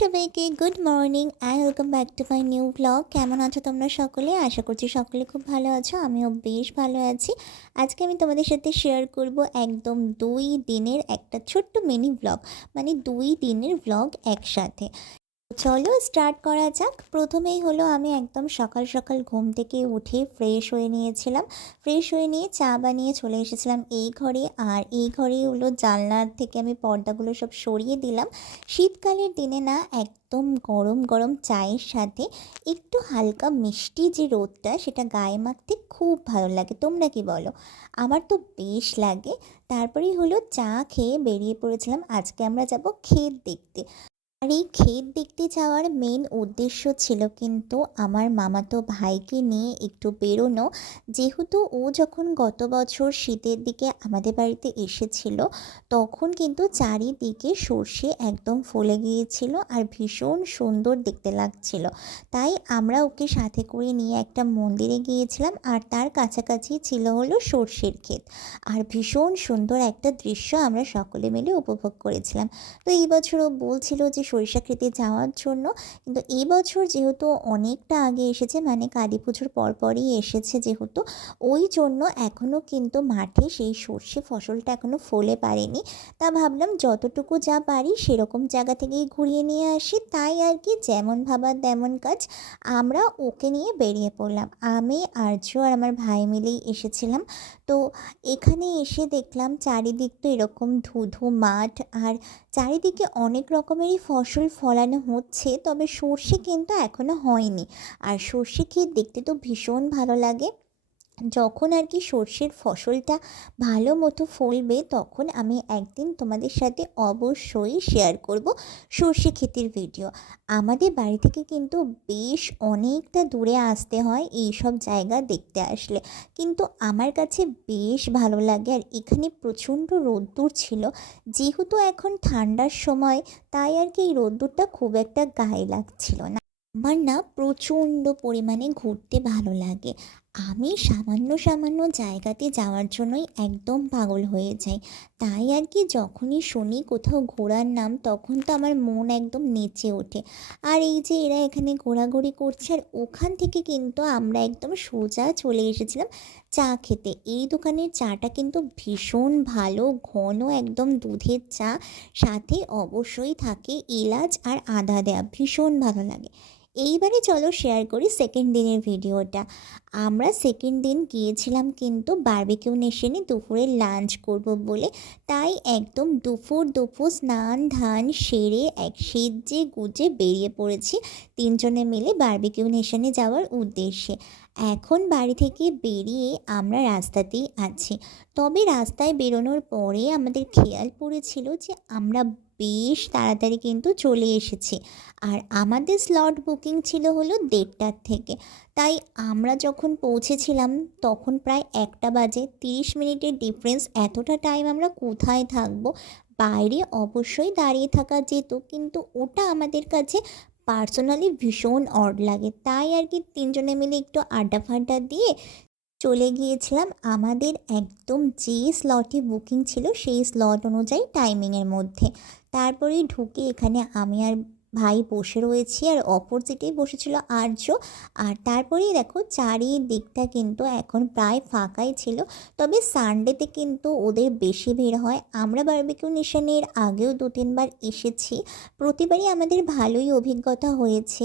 সবাইকে good morning I welcome back to my new blog কেমন আছো তোমরা সকলে? আশা করছি সকলে খুব ভালো আছো, আমিও বেশ ভালো আছি। আজকে আমি তোমাদের সাথে শেয়ার করব একদম দুই দিনের একটা ছোট্ট মিনি ব্লগ মানে দুই দিনের ব্লগ একসাথে। চলো স্টার্ট করা যাক। প্রথমেই হলো আমি একদম সকাল সকাল ঘুম থেকে উঠে ফ্রেশ হয়ে নিয়েছিলাম। ফ্রেশ হয়ে নিয়ে চা বানিয়ে চলে এসেছিলাম এই ঘরে। আর এই ঘরে হলো জানলার থেকে আমি পর্দাগুলো সব সরিয়ে দিলাম। শীতকালের দিনে না একদম গরম গরম চায়ের সাথে একটু হালকা মিষ্টি যে রোদটা সেটা গায়ে মাখতে খুব ভালো লাগে। তোমরা কি বলো? আমার তো বেশ লাগে। তারপরেই হলো চা খেয়ে বেরিয়ে পড়েছিলাম। আজকে আমরা যাব ক্ষেত দেখতে। আর এই ক্ষেত দেখতে যাওয়ার মেন উদ্দেশ্য ছিল কিন্তু আমার মামাতো ভাইকে নিয়ে একটু বেরোনো। যেহেতু ও যখন গত বছর শীতের দিকে আমাদের বাড়িতে এসেছিল, তখন কিন্তু চারিদিকে সর্ষে একদম ফলে গিয়েছিল আর ভীষণ সুন্দর দেখতে লাগছিল। তাই আমরা ওকে সাথে করে নিয়ে একটা মন্দিরে গিয়েছিলাম আর তার কাছাকাছি ছিল হলো সর্ষের ক্ষেত। আর ভীষণ সুন্দর একটা দৃশ্য আমরা সকলে মিলে উপভোগ করেছিলাম। তো এই বছর ও বলছিল যে সরিষা খেতে যাওয়ার জন্য। কিন্তু এবছর যেহেতু অনেকটা আগে এসেছে মানে কালী পুজোর পরপরই এসেছে যেহেতু, ওই জন্য এখনও কিন্তু মাঠে সেই সর্ষে ফসলটা এখনও ফলে পারেনি। তা ভাবলাম যতটুকু যা পারি সেরকম জায়গা থেকেই ঘুরিয়ে নিয়ে আসি। তাই আর কি যেমন ভাবার তেমন কাজ আমরা ওকে নিয়ে বেরিয়ে পড়লাম। আমি আর্য আর আমার ভাই মিলেই এসেছিলাম। তো এখানে এসে দেখলাম চারিদিক তো এরকম ধুধু মাঠ আর চারিদিকে অনেক রকমেরই ফসল ফলানো হচ্ছে, তবে সর্ষে কিন্তু এখনও হয়নি। আর সর্ষে ক্ষেত দেখতে তো ভীষণ ভালো লাগে। যখন আর কি সর্ষের ফসলটা ভালো মতো ফলবে, তখন আমি একদিন তোমাদের সাথে অবশ্যই শেয়ার করব সর্ষে ক্ষেতের ভিডিও আমাদের বাড়ি থেকে কিন্তু বেশ অনেকটা দূরে আসতে হয় এই সব জায়গা দেখতে আসলে। কিন্তু আমার কাছে বেশ ভালো লাগে আর এখানে প্রচণ্ড রোদ্দুর ছিল। যেহেতু এখন ঠান্ডার সময়, তাই আর কি এই রোদ্দুরটা খুব একটা গায়ে লাগছিল না। আমার না প্রচণ্ড পরিমাণে ঘুরতে ভালো লাগে। আমি সামান্য সামান্য জায়গাতে যাওয়ার জন্যই একদম পাগল হয়ে যাই। তাই আর কি যখনই শুনি কোথাও ঘোরার নাম, তখন তো আমার মন একদম নেচে ওঠে। আর এই যে এরা এখানে ঘোরাঘুরি করছে, আর ওখান থেকে কিন্তু আমরা একদম সোজা চলে এসেছিলাম চা খেতে। এই দোকানের চাটা কিন্তু ভীষণ ভালো, ঘন, একদম দুধের চা, সাথে অবশ্যই থাকে এলাচ আর আদা দেয়া, ভীষণ ভালো লাগে। এইবারে চলো শেয়ার করি সেকেন্ড দিনের ভিডিওটা আমরা সেকেন্ড দিন গিয়েছিলাম কিন্তু বার্বিকিউ নেশনে দুপুরে লাঞ্চ করব বলে। তাই একদম দুপুর দুপুর স্নান, ধান সেরে এক সেজে গুজে বেরিয়ে পড়েছি তিনজনে মিলে বার্বিকিউ নেশনে যাওয়ার উদ্দেশ্যে। এখন বাড়ি থেকে বেরিয়ে আমরা রাস্তাতেই আছি। তবে রাস্তায় বেরোনোর পরে আমাদের খেয়াল পড়েছিল যে আমরা বেশ তাড়াতাড়ি কিন্তু চলে এসেছি। আর আমাদের স্লট বুকিং ছিল হলো দেড়টার থেকে। তাই আমরা যখন পৌঁছেছিলাম, তখন প্রায় একটা বাজে। তিরিশ মিনিটের ডিফারেন্স এতটা টাইম আমরা কোথায় থাকব? বাইরে অবশ্যই দাঁড়িয়ে থাকা যেত, কিন্তু ওটা আমাদের কাছে পার্সোনালি ভীষণ অড লাগে। তাই আর কি তিনজনে মিলে একটু আড্ডা ফাড্ডা দিয়ে চলে গিয়েছিলাম। আমাদের একদম যে স্লটে বুকিং ছিল, সেই স্লট অনুযায়ী টাইমিংয়ের মধ্যে। তারপরে ঢুকে এখানে আমি আর ভাই বসে রয়েছি আর অপোজিটেই বসেছিল আর্য। আর তারপরেই দেখো চারিদিকটা কিন্তু এখন প্রায় ফাঁকাই ছিল। তবে সানডেতে কিন্তু ওদের বেশি ভিড় হয়। আমরা বারবিকিউ নেশনের আগেও দু তিনবার এসেছি। প্রতিবারই আমাদের ভালোই অভিজ্ঞতা হয়েছে।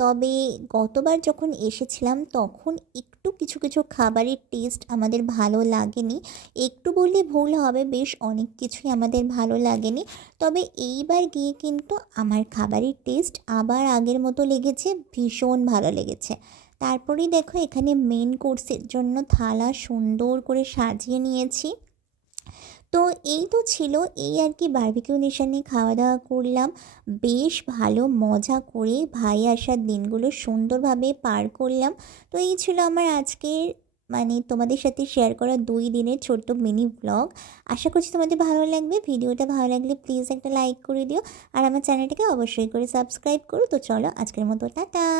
তবে গতবার যখন এসেছিলাম, তখন একটু কিছু কিছু খাবারের টেস্ট আমাদের ভালো লাগেনি। একটু বললে ভুল হবে, বেশ অনেক কিছুই আমাদের ভালো লাগেনি। তবে এইবার গিয়ে কিন্তু আমার খাবারের টেস্ট আবার আগের মতো লেগেছে, ভীষণ ভালো লেগেছে। তারপরেই দেখো এখানে মেন কোর্সের জন্য থালা সুন্দর করে সাজিয়ে নিয়েছি। তো এই তো ছিল এই আর কি বার্বিকিউ নেশানে খাওয়া দাওয়া করলাম। বেশ ভালো মজা করে ভাই আসার দিনগুলো সুন্দরভাবে পার করলাম। তো এই ছিল আমার আজকের মানে তোমাদের সাথে শেয়ার করা দুই দিনের ছোট্ট মিনি ব্লগ আশা করছি তোমাদের ভালো লাগবে। ভিডিওটা ভালো লাগলে প্লিজ একটা লাইক করে দিও। আর আমার চ্যানেলটাকে অবশ্যই করে সাবস্ক্রাইব করো। তো চলো আজকের মতো, টাটা!